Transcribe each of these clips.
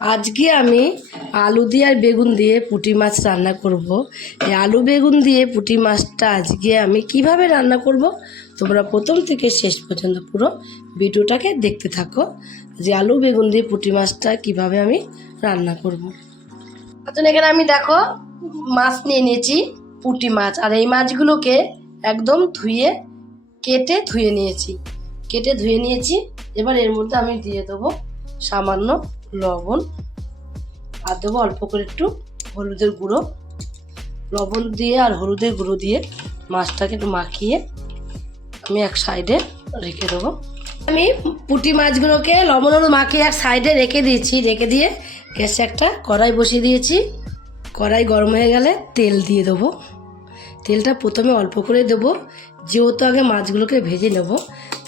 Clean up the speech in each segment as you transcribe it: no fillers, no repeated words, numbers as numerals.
আজকে আমি আলু দিয়ে আর বেগুন দিয়ে পুঁটি মাছ রান্না করব। এই আলু বেগুন দিয়ে পুঁটি মাছটা আজকে আমি কিভাবে রান্না করব, তোমরা প্রথম থেকে শেষ পর্যন্ত পুরো ভিডিওটাকে দেখতে থাকো যে আলু বেগুন দিয়ে পুঁটি মাছটা কিভাবে আমি রান্না করব। এখন এখানে আমি দেখো মাছ নিয়ে নিয়েছি, পুঁটি মাছ। আর এই মাছগুলোকে একদম কেটে ধুয়ে নিয়েছি। এবার এর মধ্যে আমি দিয়ে দেবো সামান্য লবণ, আর দেবো অল্প করে একটু হলুদের গুঁড়ো। লবণ দিয়ে আর হলুদের গুঁড়ো দিয়ে মাছটাকে একটু মাখিয়ে আমি এক সাইডে রেখে দেবো। আমি পুঁটি মাছগুলোকে লবণ হলুদ মাখিয়ে এক সাইডে রেখে দিয়ে গ্যাসে একটা কড়াই বসিয়ে দিয়েছি। কড়াই গরম হয়ে গেলে তেল দিয়ে দেবো। তেলটা প্রথমে অল্প করে দেবো, যেহেতু আগে মাছগুলোকে ভেজে নেব,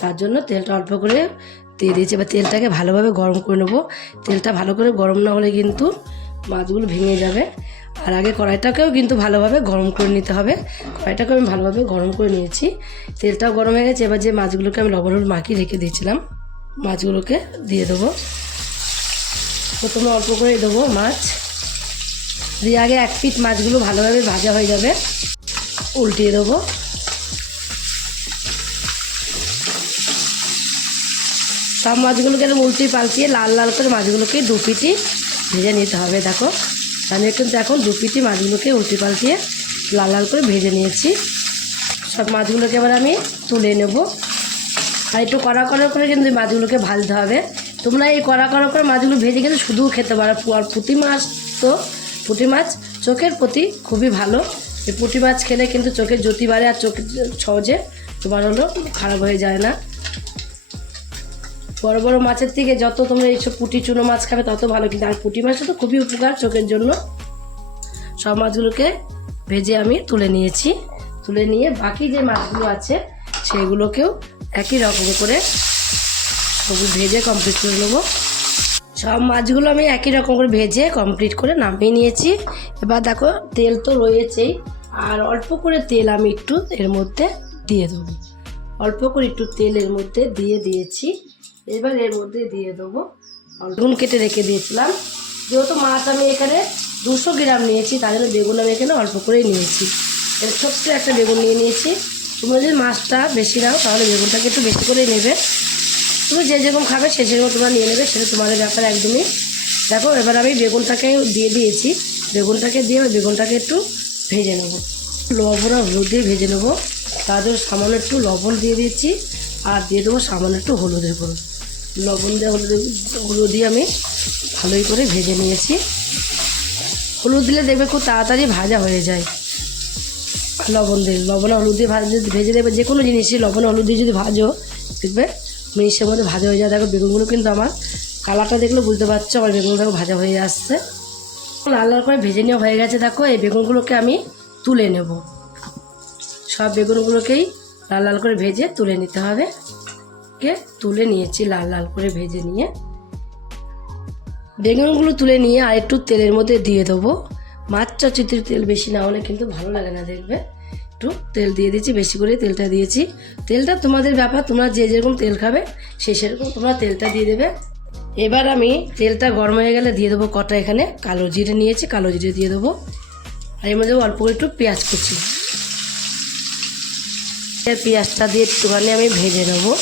তার জন্য তেলটা অল্প করে দিয়ে দিয়েছি। এবার তেলটাকে ভালোভাবে গরম করে নেবো। তেলটা ভালো করে গরম না হলে কিন্তু মাছগুলো ভেঙে যাবে। আর আগে কড়াইটাকেও কিন্তু ভালোভাবে গরম করে নিতে হবে। কড়াইটাকে আমি ভালোভাবে গরম করে নিয়েছি, তেলটাও গরম হয়ে গেছে। এবার যে মাছগুলোকে আমি লবণ হলুদ মাখিয়ে রেখে দিয়েছিলাম, মাছগুলোকে দিয়ে দেবো। প্রথমে অল্প করে দেবো মাছ দিয়ে, আগে এক পিঠ মাছগুলো ভালোভাবে ভাজা হয়ে যাবে, উল্টিয়ে দেবো। সব মাছগুলোকে উল্টে পাল্টিয়ে লাল লাল করে মাছগুলোকে দু পিঠি ভেজে নিতে হবে। দেখো আমি কিন্তু এখন দু পিঠি মাছগুলোকে উল্টে পাল্টিয়ে লাল লাল করে ভেজে নিয়েছি। সব মাছগুলোকে এবার আমি তুলে নেব। আর একটু কড়া করে কিন্তু মাছগুলোকে ভাজতে হবে। তোমরা এই কড়া করে মাছগুলো ভেজে কিন্তু শুধু খেতে পারো। আর পুঁটি মাছ চোখের প্রতি খুবই ভালো। এই পুঁটি মাছ খেলে কিন্তু চোখের জ্যোতি বাড়ে, আর চোখের সহজে তোমার খারাপ হয়ে যায় না। বড় বড় মাছের থেকে যত তোমরা এইসব পুঁটি চুনো মাছ খাবে তত ভালো, কিন্তু আর পুঁটি মাছটা তো খুবই উপকার চোখের জন্য। সব মাছগুলোকে ভেজে আমি তুলে নিয়ে বাকি যে মাছগুলো আছে সেগুলোকেও একই রকম করে ভেজে কমপ্লিট করে নেবো। সব মাছগুলো আমি একই রকম করে ভেজে কমপ্লিট করে নামিয়ে নিয়েছি। এবার দেখো তেল তো রয়েছেই, আর অল্প করে তেল আমি একটু এর মধ্যে দিয়ে দেবো। অল্প করে একটু তেল এর মধ্যে দিয়ে দিয়েছি। এবার এর মধ্যে দিয়ে দেবো বেগুন কেটে রেখে দিয়েছিলাম। যেহেতু মাছ আমি এখানে 200 গ্রাম নিয়েছি, তার জন্য বেগুন আমি এখানে অল্প করেই নিয়েছি। এর ছোট্ট একটা বেগুন নিয়েছি। তোমরা যদি মাছটা বেশি নাও তাহলে বেগুনটাকে একটু বেশি করেই নেবে। তুমি যে যেরকম খাবে সে সেরকম তোমরা নিয়ে নেবে, সেটা তোমাদের ব্যাপার একদমই। দেখো এবার আমি বেগুনটাকে দিয়ে দিয়েছি। বেগুনটাকে একটু ভেজে নেবো, লবণ আর হলুদ দিয়ে ভেজে নেবো। তাদের সামান্য একটু লবণ দিয়ে দিয়েছি, আর দিয়ে দেবো সামান্য একটু হলুদের গুঁড়ো। লবণ দিয়ে হলুদ দিয়ে আমি ভালোই করে ভেজে নিয়েছি। হলুদ দিলে দেখবে খুব তাড়াতাড়ি ভাজা হয়ে যায়। লবণ হলুদ দিয়ে ভেজে দেবে। যে কোনো জিনিসই লবণ হলুদ দিয়ে যদি ভাজো দেখবে মিনিটের মধ্যে ভাজা হয়ে যায়। দেখো বেগুনগুলো কিন্তু আমার কালারটা দেখলে বুঝতে পারছো আমার বেগুনগুলো ভাজা হয়ে আসছে। লাল লাল করে ভেজে নেওয়া হয়ে গেছে। দেখো এই বেগুনগুলোকে আমি তুলে নেব। সব বেগুনগুলোকেই লাল লাল করে ভেজে তুলে নিতে হবে। তুলে নিয়েছি লাল লাল করে ভেজে নিয়ে। বেগুনগুলো তুলে নিয়ে আর একটু তেলের মধ্যে দিয়ে দেবো। মাছ চচ্চড়িতে তেল বেশি না হলে কিন্তু ভালো লাগে না, দেখবে। একটু তেল দিয়ে দিয়েছি, বেশি করে তেলটা দিয়েছি। তেলটা তোমাদের ব্যাপার, তোমরা যে যেরকম তেল খাবে সেরকম তোমরা তেলটা দিয়ে দেবে। এবার আমি তেলটা গরম হয়ে গেলে দিয়ে দেবো কটা এখানে কালো জিরে নিয়েছি, কালো জিরে দিয়ে দেবো। আর এর মধ্যে অল্প করে একটু পেঁয়াজ কুচি, পেঁয়াজটা দিয়ে একটুখানি আমি ভেজে নেবো।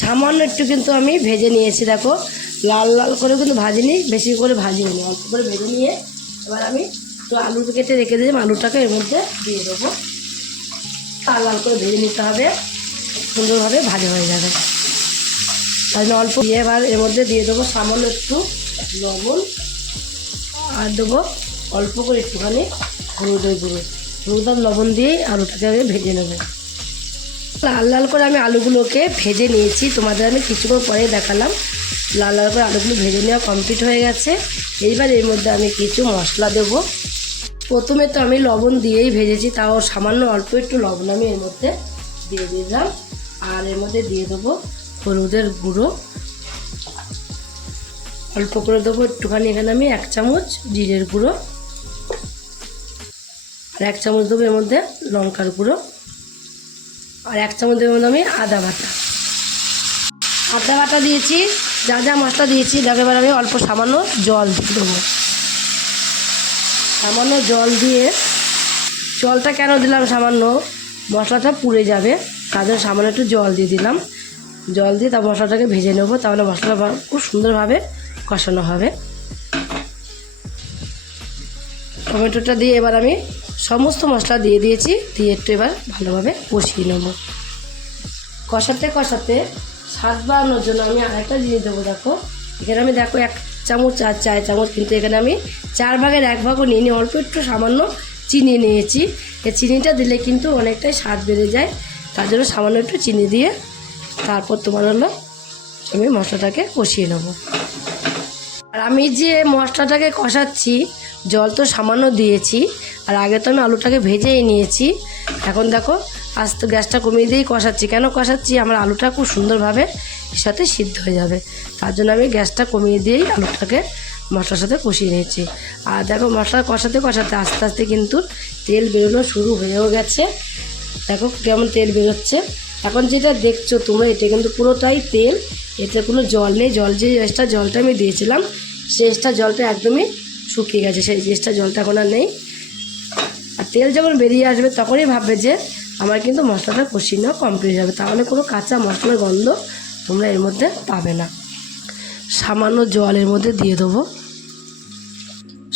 সামান্য একটু কিন্তু আমি ভেজে নিয়েছি। দেখো লাল লাল করে কিন্তু ভাজিনি, বেশি করে ভাজিনি, অল্প করে ভেজে নিয়ে এবার আমি একটু আলু কেটে রেখে দিলাম, আলুটাকে এর মধ্যে দিয়ে দেবো। লাল লাল করে ভেজে নিতে হবে, সুন্দরভাবে ভাজা হয়ে যাবে। তাই জন্য অল্প দিয়ে এবার এর মধ্যে দিয়ে দেবো সামান্য একটু লবণ, আর দেবো অল্প করে একটুখানি হলুদের গুঁড়ো। হলুদ আর লবণ দিয়েই আলুটাকে আমি ভেজে নেবো। লাল লাল করে আমি আলুগুলোকে ভেজে নিয়েছি, তোমাদের আমি কিছুক্ষণ পরে দেখালাম। লাল লাল করে আলুগুলো ভেজে নেওয়া কমপ্লিট হয়ে গেছে। এইবার এর মধ্যে আমি কিছু মশলা দেব। প্রথমে তো আমি লবণ দিয়েই ভেজেছি, তাও সামান্য অল্প একটু লবণ আমি এর মধ্যে দিয়ে দিলাম। আর এর মধ্যে দিয়ে দেবো হলুদের গুঁড়ো, অল্প করে দেবো একটুখানি। এখানে আমি 1 চামচ জিরের গুঁড়ো, আর 1 চামচ দেবো এর মধ্যে লঙ্কার গুঁড়ো, আর 1 চামচ দেবো আমি আদা বাটা দিয়েছি। যা যা মশলা দিয়েছি দেখো, এবার আমি অল্প সামান্য জল দিয়ে দেবো। সামান্য জল দিয়ে, জলটা কেন দিলাম সামান্য, মশলাটা পুড়ে যাবে তার জন্য সামান্য একটু জল দিয়ে দিলাম। জল দিয়ে তার মশলাটাকে ভেজে নেবো, তাহলে মশলাটা খুব সুন্দরভাবে কষানো হবে। টমেটোটা দিয়ে এবার আমি সমস্ত মশলা দিয়ে দিয়েছি, দিয়ে একটু এবার ভালোভাবে কষিয়ে নেব। কষাতে কষাতে স্বাদ বাড়ানোর জন্য আমি আরেকটা জিনিস দেবো। দেখো এখানে আমি দেখো 1 চামচ আর 4 চামচ, কিন্তু এখানে আমি 4 ভাগের 1 ভাগও নিয়ে অল্প একটু সামান্য চিনি নিয়েছি। এই চিনিটা দিলে কিন্তু অনেকটাই স্বাদ বেড়ে যায়, তার জন্য সামান্য একটু চিনি দিয়ে তারপর তোমার হলো আমি মশলাটাকে কষিয়ে নেব। আর আমি যে মশলাটাকে কষাচ্ছি, জল তো সামান্য দিয়েছি, আর আগে তো আমি আলুটাকে ভেজেই নিয়েছি। এখন দেখো আস্তে গ্যাসটা কমিয়ে দিয়েই কষাচ্ছি। কেন কষাচ্ছি, আমার আলুটা খুব সুন্দরভাবে এর সাথে সিদ্ধ হয়ে যাবে, তার জন্য আমি গ্যাসটা কমিয়ে দিয়েই আলুটাকে মশলার সাথে কষিয়ে নিয়েছি। আর দেখো মশলা কষাতে কষাতে আস্তে আস্তে কিন্তু তেল বেরোনো শুরু হয়েও গেছে। দেখো কেমন তেল বেরোচ্ছে। এখন যেটা দেখছো তোমরা, এটা কিন্তু পুরোটাই তেল, এতে কোনো জল নেই। যে এক্সট্রা জলটা আমি দিয়েছিলাম, সেই এক্সট্রা জলটা একদমই শুকিয়ে গেছে, সেই এক্সট্রা জলটা এখন আর নেই। আর তেল যখন বেরিয়ে আসবে তখনই ভাববে যে আমার কিন্তু মশলাটা কষিয়ে নেওয়া কমপ্লিট হবে, তাহলে কোনো কাঁচা মশলার গন্ধ তোমরা এর মধ্যে পাবে না। সামান্য জল এর মধ্যে দিয়ে দেবো,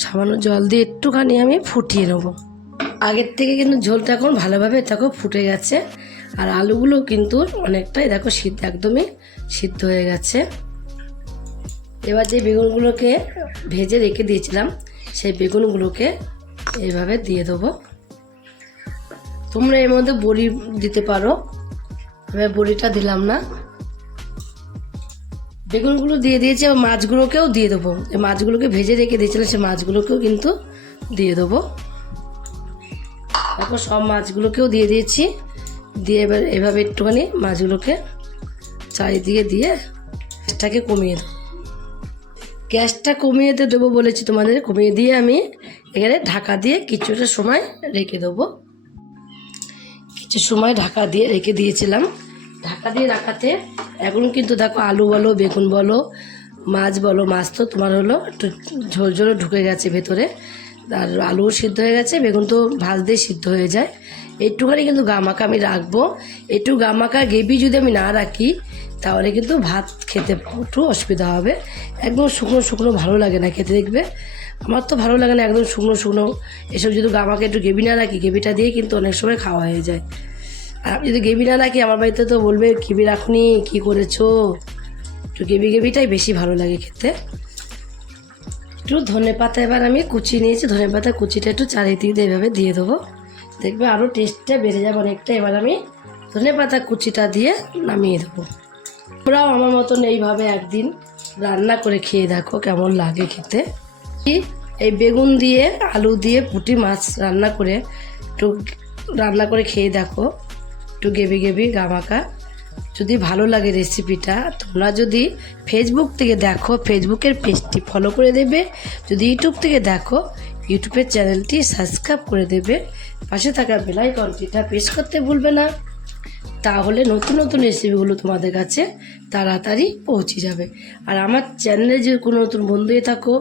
সামান্য জল দিয়ে একটুখানি আমি ফুটিয়ে নেবো। আগের থেকে কিন্তু ঝোলটা এখন ভালোভাবে দেখো ফুটে গেছে, আর আলুগুলো কিন্তু অনেকটাই দেখো একদমই সিদ্ধ হয়ে গেছে। এবার যে বেগুনগুলোকে ভেজে রেখে দিয়েছিলাম, সেই বেগুনগুলোকে এইভাবে দিয়ে দেবো। তোমরা এর মধ্যে বড়ি দিতে পারো, আমি বড়িটা দিলাম না। বেগুনগুলো দিয়ে দিয়েছি, আর মাছগুলোকেও দিয়ে দেবো। এই মাছগুলোকে ভেজে রেখে দিয়েছিলাম, সেই মাছগুলোকেও কিন্তু দিয়ে দেবো। তারপর সব মাছগুলোকেও দিয়ে দিয়েছি, দিয়ে এবার এভাবে একটুখানি মাছগুলোকে চারিদিকে দিয়ে গ্যাসটাকে কমিয়ে দেবো। গ্যাসটা কমিয়ে দেবো বলেছি তোমাদের, কমিয়ে দিয়ে আমি এখানে ঢাকা দিয়ে কিছুটা সময় রেখে দেবো। কিছু সময় ঢাকা দিয়ে রেখে দিয়েছিলাম। ঢাকা দিয়ে রাখাতে এখন কিন্তু দেখো আলু বলো, বেগুন বলো, মাছ বলো, মাছ তো তোমার হলো একটু ঝোল ঝোলও ঢুকে গেছে ভেতরে, আর আলুও সিদ্ধ হয়ে গেছে, বেগুন তো ভাজতেই সিদ্ধ হয়ে যায়। একটুখানি কিন্তু গামাকা আমি রাখবো। একটু গামাকা গ্রেভি যদি আমি না রাখি, তাহলে কিন্তু ভাত খেতে একটু অসুবিধা হবে। একদম শুকনো শুকনো ভালো লাগে না খেতে, দেখবে আমার তো ভালো লাগে না একদম শুকনো শুকনো। এসব যদি গামাকা একটু গ্রেভি না রাখি, গ্রেভিটা দিয়ে কিন্তু অনেক সময় খাওয়া হয়ে যায়। আর আমি যদি গ্রেভি না রাখি, আমার বাড়িতে তো বলবে গ্রেভি রাখনি, কী করেছো। একটু গ্রেভিটাই বেশি ভালো লাগে খেতে। একটু ধনেপাতা এবার আমি কুচি নিয়েছি, ধনেপাতা কুচিটা একটু চারিদিকে এভাবে দিয়ে দেবো, দেখবে আরও টেস্টটা বেড়ে যাবে অনেকটা। এবার আমি ধনেপাতা কুচিটা দিয়ে নামিয়ে দেবো। তোমরাও আমার মতন এইভাবে একদিন রান্না করে খেয়ে দেখো কেমন লাগে খেতে। এই বেগুন দিয়ে আলু দিয়ে পুঁটি মাছ রান্না করে খেয়ে দেখো, একটু গেবি গামাকা। যদি ভালো লাগে রেসিপিটা, তোমরা যদি ফেসবুক থেকে দেখো, ফেসবুকের পেজটি ফলো করে দেবে। যদি ইউটিউব থেকে দেখো, ইউটিউবের চ্যানেলটি সাবস্ক্রাইব করে দেবে। পাশে থাকা বেল আইকনটিটা প্রেস করতে ভুলবে না, তাহলে নতুন নতুন রেসিপিগুলো তোমাদের কাছে তাড়াতাড়ি পৌঁছে যাবে। আর আমার চ্যানেলে যে কোনো নতুন বন্ধু হয়ে থাকো,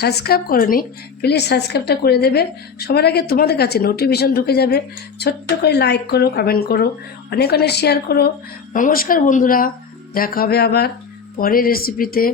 সাবস্ক্রাইব করোনি, প্লিজ সাবস্ক্রাইবটা করে দেবে। সবার আগে তোমাদের কাছে নোটিফিকেশন ঢুকে যাবে। ছোট্ট করে লাইক করো, কমেন্ট করো, অনেক অনেক শেয়ার করো। নমস্কার বন্ধুরা, দেখা হবে আবার পরের রেসিপিতে।